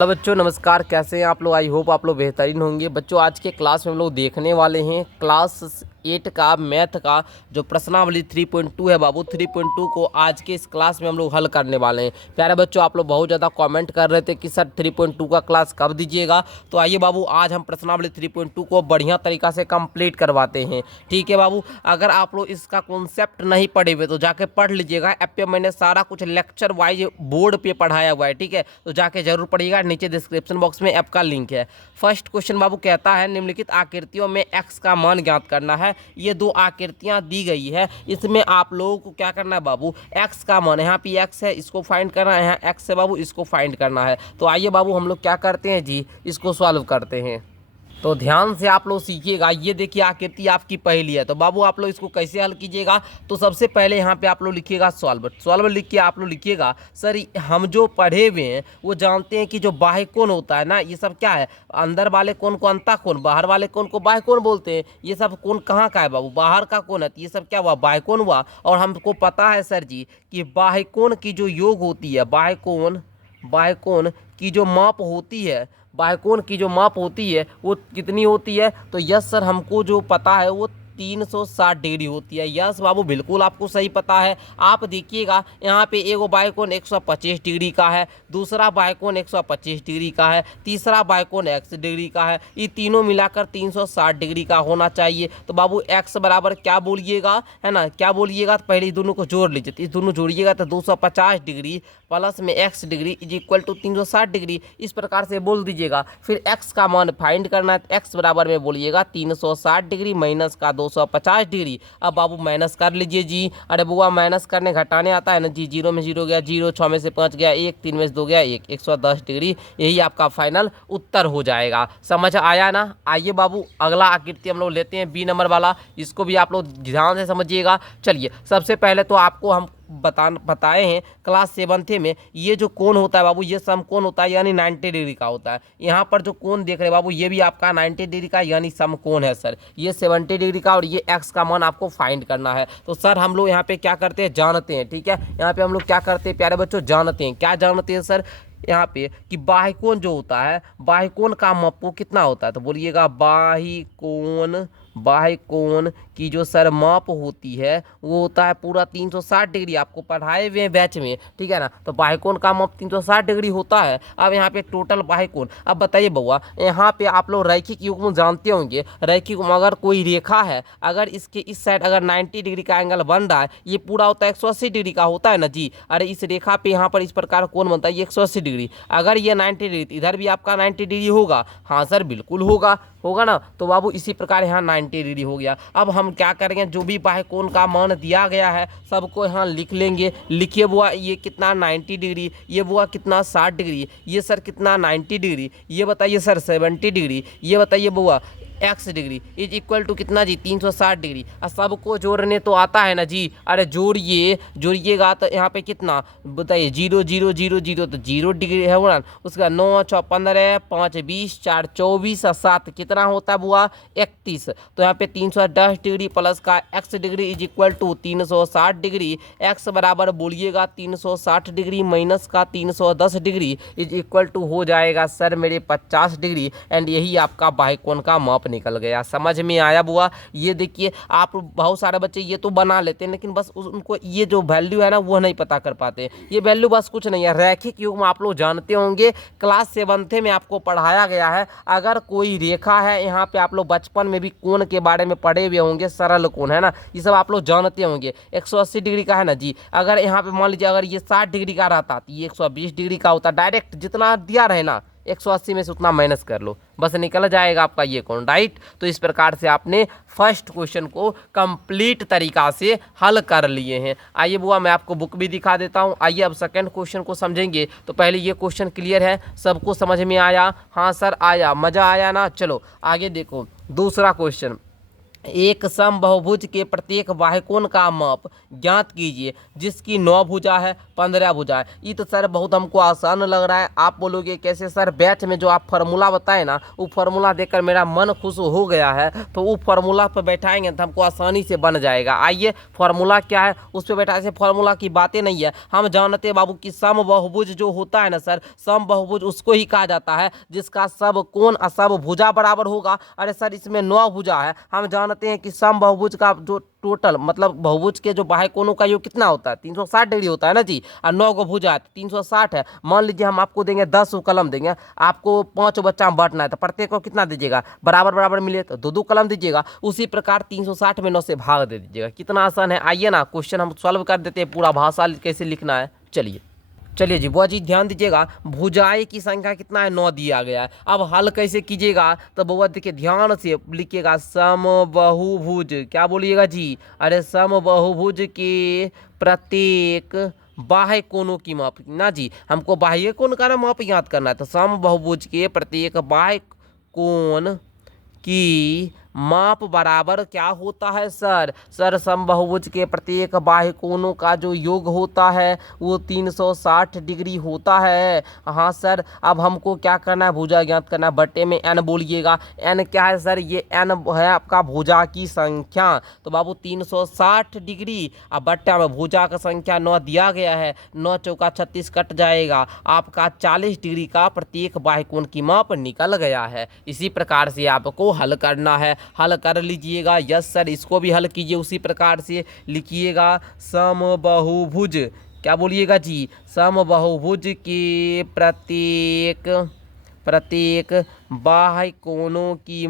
Hello बच्चों, नमस्कार। कैसे हैं आप लोग? आई होप आप लोग बेहतरीन होंगे। बच्चों, आज के क्लास में हम लोग देखने वाले हैं क्लास 8 का मैथ का जो प्रश्नावली 3.2 है बाबू। 3.2 को आज के इस क्लास में हम लोग हल करने वाले हैं। प्यारे बच्चों, आप लोग बहुत ज़्यादा कमेंट कर रहे थे कि सर 3.2 का क्लास कब दीजिएगा। तो आइए बाबू, आज हम प्रश्नावली 3.2 को बढ़िया तरीका से कंप्लीट करवाते हैं। ठीक है बाबू, अगर आप लोग इसका कॉन्सेप्ट नहीं पढ़े हुए तो जाके पढ़ लीजिएगा। ऐप पे मैंने सारा कुछ लेक्चर वाइज बोर्ड पे पढ़ाया हुआ है। ठीक है, तो जाके जरूर पढ़िएगा। नीचे डिस्क्रिप्शन बॉक्स में ऐप का लिंक है। फर्स्ट क्वेश्चन बाबू कहता है निम्नलिखित आकृतियों में एक्स का मान ज्ञात करना है। ये दो आकृतियां दी गई है, इसमें आप लोगों को क्या करना है बाबू, एक्स का मान, यहाँ पे एक्स है इसको फाइंड करना है, यहाँ एक्स है बाबू इसको फाइंड करना है। तो आइए बाबू हम लोग क्या करते हैं जी, इसको सॉल्व करते हैं। तो ध्यान से आप लोग सीखिएगा। ये देखिए आकृति आपकी पहली है, तो बाबू आप लोग इसको कैसे हल कीजिएगा। तो सबसे पहले यहाँ पे आप लोग लिखिएगा सॉल्व। सॉल्व लिख के आप लोग लिखिएगा सर हम जो पढ़े हुए हैं वो जानते हैं कि जो बाह्य कोण होता है ना, ये सब क्या है, अंदर वाले कोण को अंतः कोण, बाहर वाले कोण को बाह्य कोण बोलते हैं। ये सब कोण कहाँ का है बाबू, बाहर का कोण है। तो ये सब क्या हुआ, बाह्य कोण हुआ। और हमको पता है सर जी कि बाह्य कोण की जो योग होती है, बाह्य कोण की जो माप होती है, बाह्य कोण की जो माप होती है वो कितनी होती है। तो यस सर, हमको जो पता है वो 360 डिग्री होती है। यस बाबू, बिल्कुल आपको सही पता है। आप देखिएगा यहाँ पे एगो बाह्य कोण 125 डिग्री का है, दूसरा बाह्य कोण 125 डिग्री का है, तीसरा बाह्य कोण x डिग्री का है। ये तीनों मिलाकर 360 डिग्री का होना चाहिए। तो बाबू x बराबर क्या बोलिएगा, है ना, क्या बोलिएगा। तो पहले दोनों को जोड़ लीजिए, तो इस दोनों जोड़िएगा तो 250 डिग्री प्लस में x degree is equal to 360 degree, इस प्रकार से बोल दीजिएगा। फिर x का मान फाइंड करना है, तो x बराबर में बोलिएगा 360 डिग्री माइनस का 250 डिग्री। अब बाबू माइनस कर लीजिए जी। अरे बुआ, माइनस करने घटाने आता है ना जी। 0 में 0 गया 0, 6 में से 5 गया 1, 3 में से 2 गया 1, 110 डिग्री। यही आपका फाइनल उत्तर हो जाएगा। समझ आया ना। आइए बाबू, अगला आकृति हम लोग लेते हैं बी नंबर वाला। इसको भी आप लोग ध्यान से समझिएगा। चलिए, सबसे पहले तो आपको हम बताए हैं क्लास 7th में, ये जो कोण होता है बाबू, ये समकोण होता है, यानी 90 डिग्री का होता है। यहाँ पर जो कोण देख रहे हैं बाबू, ये भी आपका 90 डिग्री का यानी समकोण है सर। ये 70 डिग्री का, और ये एक्स का मान आपको फाइंड करना है। तो सर हम लोग यहाँ पे क्या करते हैं, जानते हैं। ठीक है, यहाँ पे हम लोग क्या करते हैं प्यारे बच्चों, जानते हैं। क्या जानते हैं सर यहाँ पे, कि बाह्य कोण जो होता है, बाह्य कोण का माप कितना होता है। तो बोलिएगा बाह्य कोण की जो सर माप होती है वो होता है पूरा 360 डिग्री। आपको पढ़ाए हुए हैं बैच में, ठीक है ना। तो बाह्य कोण का माप 360 डिग्री होता है। अब यहाँ पे टोटल बाह्य कोण, अब बताइए बउआ, यहाँ पे आप लोग रैखिक युग्म जानते होंगे। रैखिक युग्म, अगर कोई रेखा है, अगर इसके इस साइड अगर 90 डिग्री का एंगल बन रहा है, ये पूरा होता है 180 डिग्री का होता है ना जी। अरे इस रेखा पे यहाँ पर इस प्रकार कोण बनता है, ये 180 डिग्री। अगर ये 90 डिग्री, इधर भी आपका 90 डिग्री होगा। हाँ सर, बिल्कुल होगा ना। तो बाबू इसी प्रकार यहाँ 90 डिग्री हो गया। अब हम क्या करेंगे, जो भी बाह्य कोण का मान दिया गया है सबको यहाँ लिख लेंगे। लिखिए बुआ, ये कितना 90 डिग्री, ये बुआ कितना 60 डिग्री, ये सर कितना 90 डिग्री, ये बताइए सर 70 डिग्री, ये बताइए बुआ x degree is equal to कितना जी, 360 डिग्री। और सबको जोड़ने तो आता है ना जी। अरे जोड़िएगा तो यहाँ पे कितना बताइए, 0 0 0 0, तो 0 डिग्री है ना। उसका 9 6 15 5 20 4 24 और 7 कितना होता है बुआ, 31। तो यहाँ पे 310 डिग्री प्लस का x degree is equal to 360 degree. x बराबर बोलिएगा 360 डिग्री माइनस का 310 डिग्री इज इक्वल टू हो जाएगा सर मेरे 50 डिग्री। एंड यही आपका बाह्य कोण का माप निकल गया। समझ में आया बुआ। ये देखिए, आप बहुत सारे बच्चे ये तो बना लेते हैं, लेकिन बस उनको ये जो वैल्यू है ना वो नहीं पता कर पाते। ये वैल्यू बस कुछ नहीं है। रैखिक युग्म आप लोग जानते होंगे, क्लास 7th में आपको पढ़ाया गया है। अगर कोई रेखा है, यहाँ पे आप लोग बचपन में भी कोण के बारे में पढ़े हुए होंगे, सरल कोण है ना, ये सब आप लोग जानते होंगे। 180 डिग्री का है ना जी। अगर यहाँ पे मान लीजिए अगर ये 60 डिग्री का रहता तो ये 120 डिग्री का होता। डायरेक्ट जितना दिया रहे ना 180 में से उतना माइनस कर लो, बस निकल जाएगा आपका ये कोण, राइट। तो इस प्रकार से आपने फर्स्ट क्वेश्चन को कंप्लीट तरीका से हल कर लिए हैं। आइए बुआ, मैं आपको बुक भी दिखा देता हूँ। आइए अब सेकंड क्वेश्चन को समझेंगे। तो पहले ये क्वेश्चन क्लियर है, सबको समझ में आया? हाँ सर आया, मज़ा आया ना। चलो आगे देखो दूसरा क्वेश्चन। एक समबाहुभुज के प्रत्येक बाह्यकोण का माप ज्ञात कीजिए जिसकी 9 भुजा है 15 भुजा है। ये तो सर बहुत हमको आसान लग रहा है। आप बोलोगे कैसे सर, बैच में जो आप फार्मूला बताए ना, वो फार्मूला देखकर मेरा मन खुश हो गया है, तो वो फार्मूला पर बैठाएंगे तो हमको आसानी से बन जाएगा। आइए फार्मूला क्या है उस पर बैठा, ऐसे फार्मूला की बातें नहीं है। हम जानते हैं बाबू कि समबाहुभुज जो होता है ना सर, समबाहुभुज उसको ही कहा जाता है जिसका सब कोण और सब भुजा बराबर होगा। अरे सर इसमें 9 भुजा है, हम जानते हैं कि समबाहुभुज का जो टोटल मतलब बहुभुज के जो बाह्य कोणों का योग कितना होता है, 360 डिग्री होता है ना जी, और 9 को भुजा है तो 360 है। मान लीजिए हम आपको देंगे 10 कलम देंगे, आपको 5 बच्चा में बांटना है तो प्रत्येक को कितना दीजिएगा, बराबर बराबर मिले तो 2 कलम दीजिएगा। उसी प्रकार 360 में 9 से भाग दे दीजिएगा। कितना आसान है। आइए ना क्वेश्चन हम सॉल्व कर देते हैं, पूरा भाषा कैसे लिखना है। चलिए जी बुआ जी ध्यान दीजिएगा, भुजाएं की संख्या कितना है, 9 दिया गया है। अब हल कैसे कीजिएगा तो बुआ देखिए ध्यान से लिखिएगा, समबाहुभुज क्या बोलिएगा जी, अरे समबाहुभुज के प्रत्येक बाह्य कोणों की माप ना जी, हमको बाह्य कोण का ना माप याद करना है। तो समबाहुभुज के प्रत्येक बाह्य कोण की माप बराबर क्या होता है सर, समबाहुभुज के प्रत्येक बाह्य कोणों का जो योग होता है वो 360 डिग्री होता है। हाँ सर, अब हमको क्या करना है, भुजा ज्ञात करना है। बट्टे में n बोलिएगा। n क्या है सर, ये n है आपका भुजा की संख्या। तो बाबू 360 डिग्री, अब बट्टा में भुजा का संख्या 9 दिया गया है, 9 चौका 36 कट जाएगा, आपका 40 डिग्री का प्रत्येक बाह्य कोण की माप निकल गया है। इसी प्रकार से आपको हल करना है, हल कर लीजिएगा। यस सर, इसको भी हल कीजिए उसी प्रकार से लिखिएगा, समबाहुभुज क्या बोलिएगा जी, समबाहुभुज के प्रत्येक बाह्य कोणों की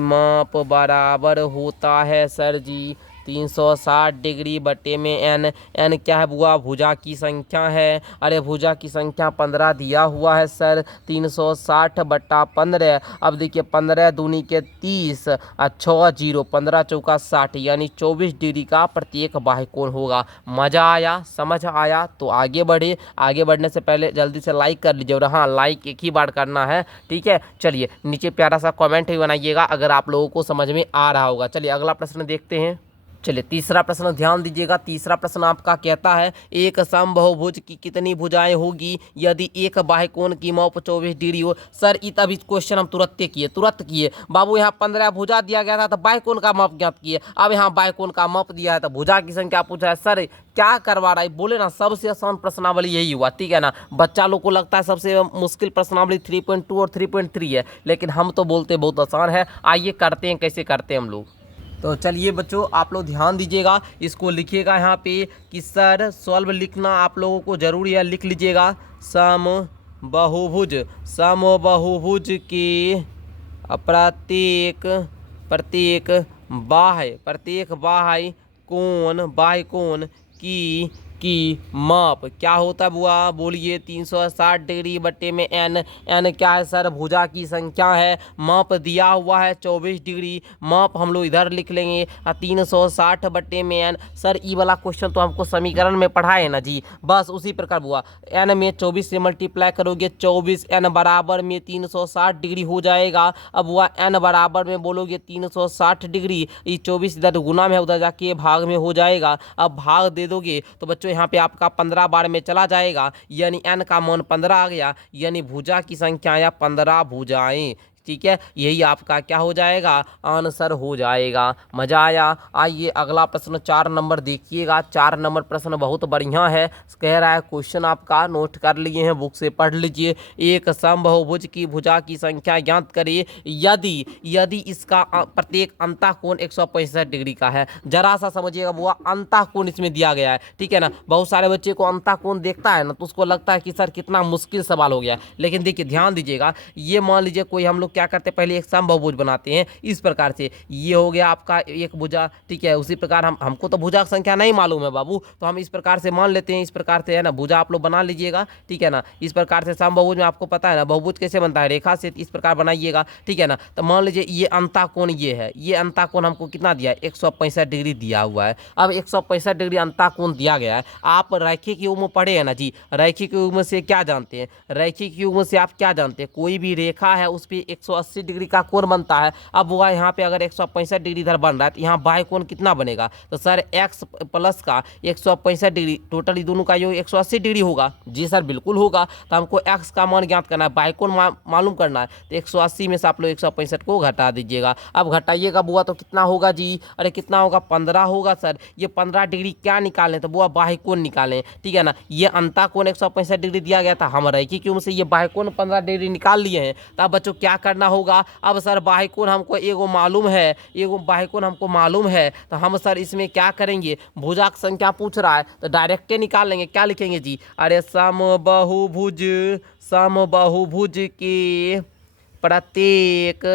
माप बराबर होता है सर जी 360 डिग्री बटे में n क्या है बुआ, भुजा की संख्या है। अरे भुजा की संख्या 15 दिया हुआ है सर, 360 बट्टा 15। अब देखिए 15 दूनी के 30 और 6 0, 15 चौका 60, यानी 24 डिग्री का प्रत्येक बाह्य कोण होगा। मज़ा आया, समझ आया तो आगे बढ़े। आगे बढ़ने से पहले जल्दी से लाइक कर लीजिए, और हाँ लाइक एक ही बार करना है, ठीक है। चलिए नीचे प्यारा सा कमेंट भी बनाइएगा अगर आप लोगों को समझ में आ रहा होगा। चलिए अगला प्रश्न देखते हैं। चलिए तीसरा प्रश्न ध्यान दीजिएगा। तीसरा प्रश्न आपका कहता है, एक समबाहुभुज की कितनी भुजाएं होगी यदि एक बाह्य कोण की माप 24 डिग्री हो। सर ये तभी क्वेश्चन हम तुरंत किए बाबू। यहाँ 15 भुजा दिया गया था तो बाह्य कोण का माप ज्ञात किए। अब यहाँ बाह्य कोण का माप दिया है तो भुजा की संख्या पूछा है। सर क्या करवा रहा है, बोले ना सबसे आसान प्रश्नावली यही हुआ, ठीक है ना। बच्चा लोग को लगता है सबसे मुश्किल प्रश्नावली 3.2 और 3.3 है, लेकिन हम तो बोलते बहुत आसान है। आइए करते हैं, कैसे करते हैं हम लोग। तो चलिए बच्चों आप लोग ध्यान दीजिएगा, इसको लिखिएगा यहाँ पे कि सर सॉल्व लिखना आप लोगों को जरूरी है, लिख लीजिएगा। समबाहुभुज के प्रत्येक बाह्य कोण की माप क्या होता है बुआ, बोलिए। 360 डिग्री बट्टे में n क्या है सर, भुजा की संख्या है। माप दिया हुआ है 24 डिग्री, माप हम लोग इधर लिख लेंगे 360 बट्टे में n। सर ई वाला क्वेश्चन तो हमको समीकरण में पढ़ा है ना जी, बस उसी प्रकार बुआ। n में 24 से मल्टीप्लाई करोगे 24, n बराबर में 360 डिग्री हो जाएगा। अब बुआ n बराबर में बोलोगे 360 डिग्री, ये 24 इधर गुना में है, उधर जाके भाग में हो जाएगा। अब भाग दे दोगे तो बच्चों यहाँ पे आपका 15 बार में चला जाएगा, यानी n का मान 15 आ गया, यानी भुजा की संख्या या 15 भुजाएं, ठीक है। यही आपका क्या हो जाएगा, आंसर हो जाएगा। मजा आया। आइए अगला प्रश्न 4 नंबर देखिएगा। 4 नंबर प्रश्न बहुत बढ़िया है, कह रहा है क्वेश्चन आपका नोट कर लिए हैं, बुक से पढ़ लीजिए। एक समबाहुभुज की भुजा की संख्या ज्ञात करिए यदि इसका प्रत्येक अंतःकोण 165 डिग्री का है। जरा सा समझिएगा बुआ, अंतःकोण इसमें दिया गया है, ठीक है ना। बहुत सारे बच्चे को अंतःकोण देखता है ना तो उसको लगता है कि सर कितना मुश्किल सवाल हो गया, लेकिन देखिए ध्यान दीजिएगा। ये मान लीजिए कोई हम लोग क्या करते हैं, पहले एक समबाहुभुज बनाते हैं इस प्रकार से। ये हो गया आपका एक भुजा, ठीक है। उसी प्रकार हमको तो भुजा की संख्या नहीं मालूम है बाबू, तो हम इस प्रकार से मान लेते हैं, इस प्रकार से है ना। भुजा आप लोग बना लीजिएगा, ठीक है ना। इस प्रकार से समबाहुभुज में आपको पता है ना बहुभुज कैसे बनता है, रेखा से इस प्रकार बनाइएगा, ठीक है ना। तो मान लीजिए ये अंतःकोण ये है, ये अंतःकोण हमको कितना दिया है, 165 डिग्री दिया हुआ है। अब 165 डिग्री अंतःकोण दिया गया है। आप रैखिक युग्म में पढ़े हैं ना जी, रैखिक युग्म से क्या जानते हैं, रैखिक युग्म से आप क्या जानते हैं, कोई भी रेखा है उस पर 180 डिग्री का कोण बनता है। अब हुआ यहाँ पे अगर 165 डिग्री इधर बन रहा है तो यहाँ बाह्य कोण कितना बनेगा, तो सर x प्लस का 165 डिग्री टोटल दोनों का योग 180 डिग्री होगा। जी सर बिल्कुल होगा। तो हमको x का मान ज्ञात करना है, बाह्य कोण मालूम करना है, तो 180 में से आप लोग 165 को घटा दीजिएगा। अब घटाइएगा बुआ तो कितना होगा जी, अरे कितना होगा 15 होगा सर। ये 15 डिग्री क्या निकालें, तो बुआ बाह्य कोण निकालें, ठीक है ना। ये अंतः कोण 165 डिग्री दिया गया था, हम रैखिक क्यों से ये बाह्य कोण 15 डिग्री निकाल लिए हैं। तो अब बच्चों क्या करना होगा, अब सर बाह्य कोण हमको एगो मालूम है, एगो बाह्य कोण हमको मालूम है, तो हम सर इसमें क्या करेंगे, भुजाक संख्या पूछ रहा है तो डायरेक्टे निकाल लेंगे। क्या लिखेंगे जी, अरे समबाहुभुज के प्रत्येक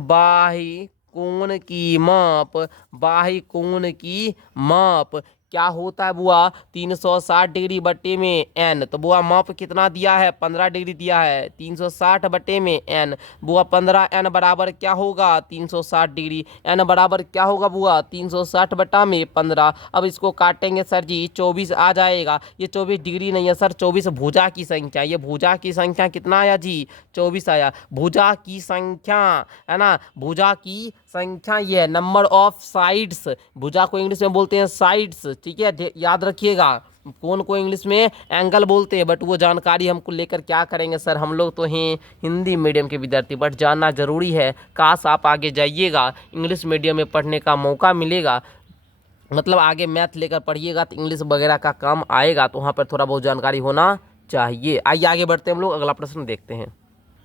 बाह्य कोण की माप, बाह्य कोण की माप क्या होता है बुआ, 360 डिग्री बटे में n। तो बुआ माप कितना दिया है, 15 डिग्री दिया है, 360 बटे में n। बुआ 15 n बराबर क्या होगा, 360 डिग्री। n बराबर क्या होगा बुआ, 360 बटा में 15। अब इसको काटेंगे सर जी, 24 आ जाएगा। ये 24 डिग्री नहीं है सर, 24 भुजा की संख्या। ये भुजा की संख्या कितना आया जी, 24 आया। भुजा की संख्या है ना, भुजा की संख्या ये है, नंबर ऑफ साइड्स। भुजा को इंग्लिश में बोलते हैं साइड्स, ठीक है, याद रखिएगा। कोण को इंग्लिश में एंगल बोलते हैं, बट वो जानकारी हमको लेकर क्या करेंगे सर, हम लोग तो हैं हिंदी मीडियम के विद्यार्थी, बट जानना जरूरी है। काश आप आगे जाइएगा, इंग्लिश मीडियम में पढ़ने का मौका मिलेगा, मतलब आगे मैथ लेकर पढ़िएगा तो इंग्लिश वगैरह का काम आएगा, तो वहाँ पर थोड़ा बहुत जानकारी होना चाहिए। आइए आगे बढ़ते हैं हम लोग, अगला प्रश्न देखते हैं।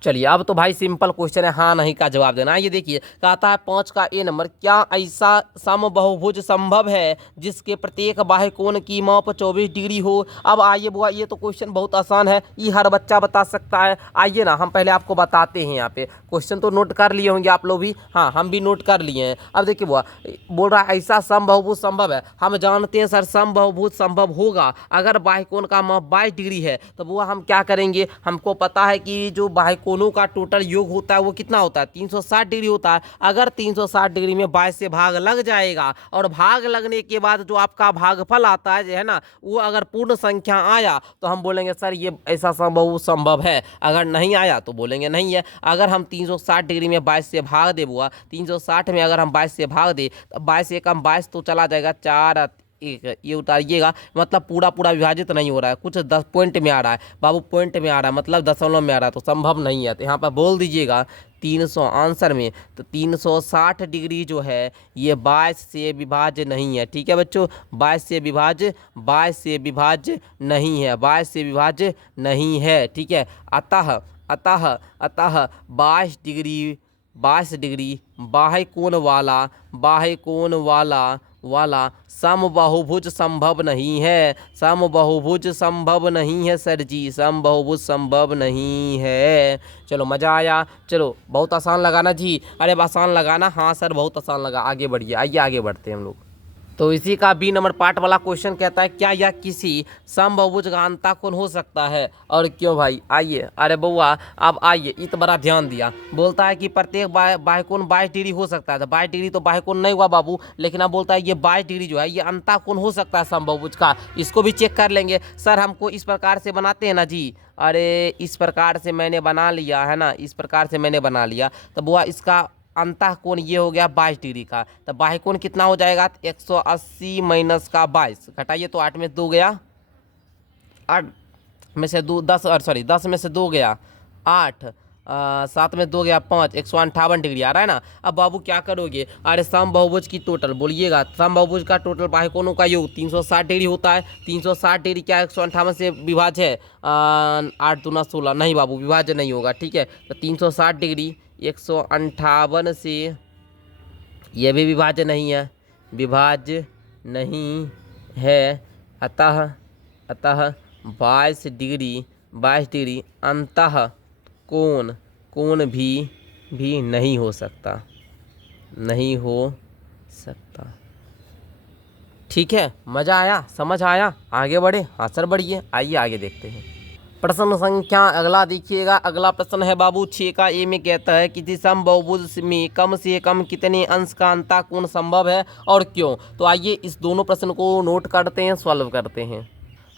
चलिए अब तो भाई सिंपल क्वेश्चन है, हाँ नहीं का जवाब देना। ये देखिए कहता है 5 का ए नंबर, क्या ऐसा समबाहुभुज संभव है जिसके प्रत्येक बाह्य कोण की माप 24 डिग्री हो। अब आइए बुआ, ये तो क्वेश्चन बहुत आसान है, ये हर बच्चा बता सकता है। आइए ना हम पहले आपको बताते हैं, यहाँ पे क्वेश्चन तो नोट कर लिए होंगे आप लोग भी, हाँ हम भी नोट कर लिए हैं। अब देखिए बुआ बोल रहा है ऐसा समबाहुभुज संभव है, हम जानते हैं सर समबाहुभुज संभव होगा अगर बाह्य कोण का माप 22 डिग्री है। तो बुआ हम क्या करेंगे, हमको पता है कि जो बाह्य कोणों का टोटल योग होता है वो कितना होता है, 360 डिग्री होता है। अगर 360 डिग्री में 22 से भाग लग जाएगा, और भाग लगने के बाद जो आपका भागफल आता है ना, वो अगर पूर्ण संख्या आया तो हम बोलेंगे सर ये ऐसा संभव है। अगर नहीं आया तो बोलेंगे नहीं है। अगर हम 360 डिग्री में 22 से भाग दे बुआ, 360 में अगर हम 22 से भाग दे तो 22 से कम 22 तो चला जाएगा, 4 एक ये उतारिएगा, मतलब पूरा विभाजित नहीं हो रहा है, कुछ 10 पॉइंट में आ रहा है बाबू, पॉइंट में आ रहा है मतलब दशमलव में आ रहा है, तो संभव नहीं है। तो यहाँ पर बोल दीजिएगा 300 आंसर में, तो 360 डिग्री जो है ये 22 से विभाज्य नहीं है, ठीक है बच्चों, 22 से विभाज्य नहीं है, 22 से विभाज्य नहीं है, ठीक है। अतः 22 डिग्री बाह्य कोण वाला समबाहुभुज संभव नहीं है, समबाहुभुज संभव नहीं है सर जी, समबाहुभुज संभव नहीं है। चलो मज़ा आया, चलो बहुत आसान लगाना जी, अरे आसान लगाना, हाँ सर बहुत आसान लगा। आगे बढ़िए, आइए आगे बढ़ते हैं हम लोग। तो इसी का बी नंबर पार्ट वाला क्वेश्चन कहता है क्या यह किसी समबाहुभुज का अंतःकोण हो सकता है और क्यों भाई। आइए, अरे बउआ अब आइए, इत बड़ा ध्यान दिया, बोलता है कि प्रत्येक बाह्य कोण 22 डिग्री हो सकता है। तो 22 डिग्री तो बाह्य कोण नहीं हुआ बाबू, लेकिन अब बोलता है ये 22 डिग्री जो है ये अंतःकोण हो सकता है समबाहुभुज का। इसको भी चेक कर लेंगे सर, हमको इस प्रकार से बनाते हैं ना जी, अरे इस प्रकार से मैंने बना लिया है ना, इस प्रकार से मैंने बना लिया। तो बुआ इसका अंतः कोण ये हो गया 22 डिग्री का, तो बाह्य कोण कितना हो जाएगा, 180 माइनस का 22 घटाइए तो 8 में 2 गया, 8 में से 2 10 10 में से 2 गया 8, 7 में 2 गया 5, 158 डिग्री आ रहा है ना। अब बाबू क्या करोगे, अरे समबाहुभुज की टोटल बोलिएगा, समबाहुभुज का टोटल बाह्य कोणों का योग 360 डिग्री होता है। 360 डिग्री क्या 158 से विभाज्य है, 8 दूना 16, नहीं बाबू विभाज्य नहीं होगा, ठीक है। तो 360 डिग्री 158 से ये भी विभाज्य नहीं है, विभाज्य नहीं है। अतः 22 डिग्री अंतः कोण भी नहीं हो सकता, ठीक है। मज़ा आया, समझ आया, आगे बढ़े, हाँ सर बढ़िए। आइए आगे देखते हैं प्रश्न संख्या अगला देखिएगा। अगला प्रश्न है बाबू 6 का ए में कहता है किसी समबाहुभुज में कम से कम कितने अंश का अंतःकोण संभव है और क्यों। तो आइए इस दोनों प्रश्न को नोट करते हैं, सॉल्व करते हैं।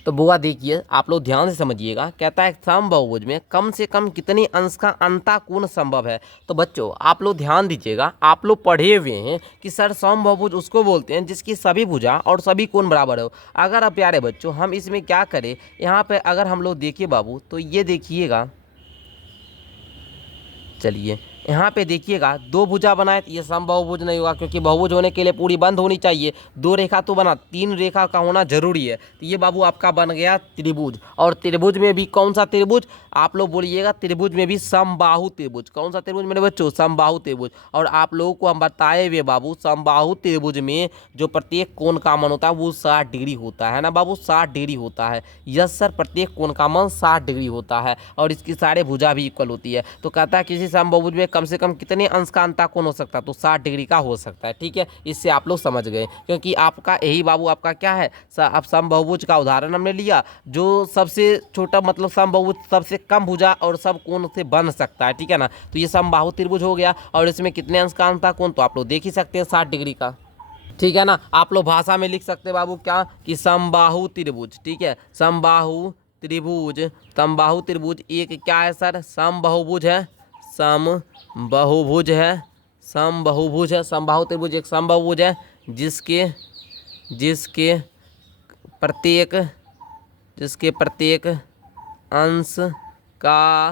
तो बुआ देखिए, आप लोग ध्यान से समझिएगा। कहता है समबाहुभुज में कम से कम कितने अंश का अंतःकोण संभव है। तो बच्चों आप लोग ध्यान दीजिएगा, आप लोग पढ़े हुए हैं कि सर समबाहुभुज उसको बोलते हैं जिसकी सभी भुजा और सभी कोण बराबर हो। अगर अब प्यारे बच्चों हम इसमें क्या करें, यहाँ पे अगर हम लोग देखिए बाबू, तो ये देखिएगा, चलिए यहाँ पे देखिएगा, दो भुजा बनाए तो ये समबाहुभुज नहीं होगा, क्योंकि बहुभुज होने के लिए पूरी बंद होनी चाहिए। दो रेखा तो बना, तीन रेखा का होना जरूरी है। तो ये बाबू आपका बन गया त्रिभुज। और त्रिभुज में भी कौन सा त्रिभुज, आप लोग बोलिएगा, त्रिभुज में भी समबाहु त्रिभुज। कौन सा त्रिभुज मेरे बच्चों, समबाहु त्रिभुज। और आप लोगों को हम बताए हुए बाबू, समबाहु त्रिभुज में जो प्रत्येक कोण का मान होता है वो 60 डिग्री होता है ना बाबू, 60 डिग्री होता है। यस सर, प्रत्येक कोण का मान 60 डिग्री होता है और इसकी सारे भुजा भी इक्वल होती है। तो कहता है किसी समबाहुभुज में कम से कम कितने अंश का अंतःकोण हो सकता है, तो 60 डिग्री का हो सकता है। ठीक है, इससे आप लोग समझ गए, क्योंकि आपका यही बाबू आपका क्या है, अब समबाहुभुज का उदाहरण हमने लिया, जो सबसे छोटा मतलब समबाहुभुज सबसे कम भुजा और सब कोण से बन सकता है। ठीक है ना, तो ये समबाहु त्रिभुज हो गया। और इसमें कितने अंश का अंतःकोण, तो आप लोग देख ही सकते हैं 60 डिग्री का। ठीक है ना, आप लोग भाषा में लिख सकते हैं बाबू क्या, कि समबाहु त्रिभुज। ठीक है, समबाहु त्रिभुज, समबाहु त्रिभुज एक क्या है सर, समबाहुभुज है, समबाहुभुज है, समबाहुभुज है। समबाहु त्रिभुज एक समबाहुभुज है जिसके प्रत्येक अंश का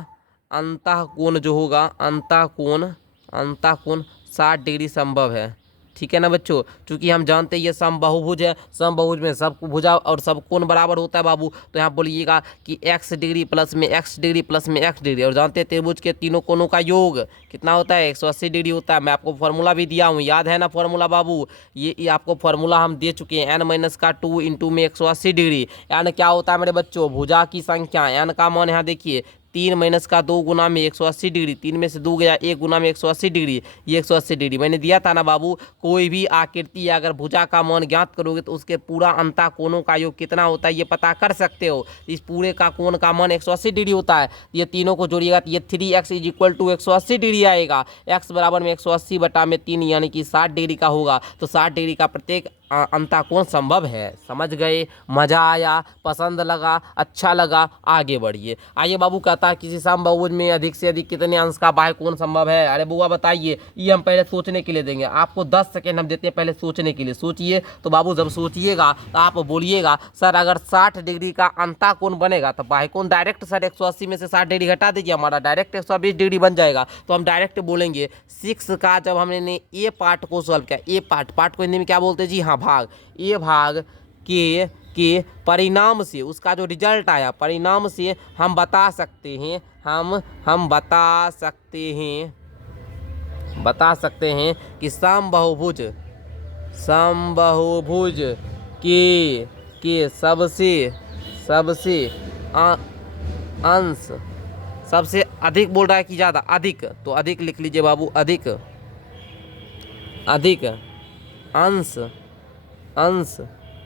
अंतःकोण जो होगा, अंतःकोण 60 डिग्री संभव है। ठीक है ना बच्चों, चूंकि हम जानते हैं ये समबाहुभुज है, समबाहुभुज में सब भुजा और सब कोण बराबर होता है बाबू। तो यहाँ बोलिएगा कि x डिग्री प्लस में x डिग्री प्लस में x डिग्री। और जानते हैं त्रिभुज के तीनों कोणों का योग कितना होता है, 180 डिग्री होता है। मैं आपको फॉर्मूला भी दिया हूँ, याद है ना फॉर्मूला बाबू, ये आपको फॉर्मूला हम दे चुके हैं। n-2 इंटू में 180 डिग्री। n क्या होता है मेरे बच्चों, भुजा की संख्या। n का मान यहाँ देखिए, 3-2 गुना में 180 डिग्री, 3 में से 2 गया, 1 गुना में 180 डिग्री, ये 180 डिग्री मैंने दिया था ना बाबू। कोई भी आकृति अगर भुजा का मान ज्ञात करोगे तो उसके पूरा अंतःकोणों का योग कितना होता है ये पता कर सकते हो। इस पूरे का कोण का मान 180 डिग्री होता है। ये तीनों को जोड़िएगा तो ये 3x = 180 डिग्री आएगा। x बराबर में 180 बटा में 3 यानी कि 60 डिग्री का होगा। तो 60 डिग्री का प्रत्येक अंतःकोण संभव है। समझ गए, मजा आया, पसंद लगा, अच्छा लगा, आगे बढ़िए। आइए बाबू, कहता है किसी समबाहुभुज में अधिक से अधिक कितने अंश का बाह्यकोण संभव है। अरे बुआ बताइए, ये हम पहले सोचने के लिए देंगे आपको, 10 सेकेंड हम देते हैं पहले सोचने के लिए। सोचिए। तो बाबू जब सोचिएगा तो आप बोलिएगा सर अगर 60 डिग्री का अंतःकोण बनेगा तो बाह्यकोण डायरेक्ट सर 180 में से 60 डिग्री घटा दीजिए, हमारा डायरेक्ट 120 डिग्री बन जाएगा। तो हम डायरेक्ट बोलेंगे 6 का, जब हमने ए पार्ट को सॉल्व किया, ए पार्ट को हिंदी में क्या बोलते हैं जी, हाँ भाग, ये भाग के परिणाम से, उसका जो रिजल्ट आया परिणाम से हम बता सकते हैं, हम बता सकते हैं कि समबाहुभुज के सबसे अधिक बोल रहा है कि ज़्यादा, अधिक, तो अधिक लिख लीजिए बाबू, अधिक अंश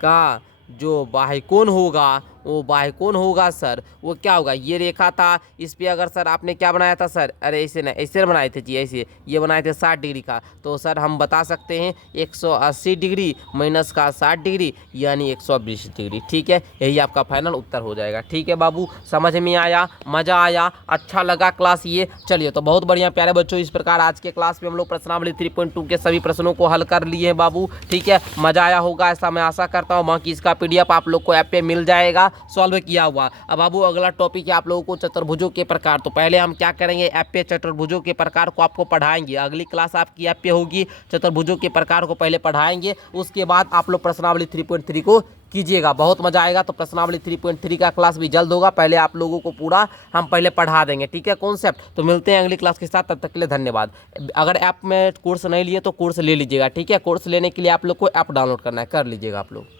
का जो बाह्यकोण होगा, वो बाह्यकोण होगा सर, वो क्या होगा, ये रेखा था, इस पे अगर सर आपने क्या बनाया था सर, अरे ऐसे ना, ऐसे बनाए थे जी, ऐसे ये बनाए थे 60 डिग्री का। तो सर हम बता सकते हैं 180 डिग्री माइनस का 60 डिग्री यानी 120 डिग्री। ठीक है, यही आपका फाइनल उत्तर हो जाएगा। ठीक है बाबू, समझ में आया, मज़ा आया, अच्छा लगा क्लास ये। चलिए तो बहुत बढ़िया प्यारे बच्चों, इस प्रकार आज के क्लास में हम लोग प्रश्नावली 3.2 के सभी प्रश्नों को हल कर लिए हैं बाबू। ठीक है, मज़ा आया होगा ऐसा मैं आशा करता हूँ। बाकी इसका PDF आप लोग को ऐप पे मिल जाएगा सॉल्व किया हुआ। अब बाबू अगला टॉपिक है आप लोगों को चतुर्भुजों के प्रकार। तो पहले हम क्या करेंगे, ऐप पे चतुर्भुजों के प्रकार को आपको पढ़ाएंगे। अगली क्लास आपकी ऐप पे होगी, चतुर्भुजों के प्रकार को पहले पढ़ाएंगे, उसके बाद आप लोग प्रश्नावली 3.3 को कीजिएगा, बहुत मजा आएगा। तो प्रश्नावली 3.3 का क्लास भी जल्द होगा, पहले आप लोगों को पूरा हम पहले पढ़ा देंगे। ठीक है, कॉन्सेप्ट। तो मिलते हैं अगली क्लास के साथ, तब तक के लिए धन्यवाद। अगर ऐप में कोर्स नहीं लिए तो कोर्स ले लीजिएगा। ठीक है, कोर्स लेने के लिए आप लोग को ऐप डाउनलोड करना है, कर लीजिएगा आप लोग।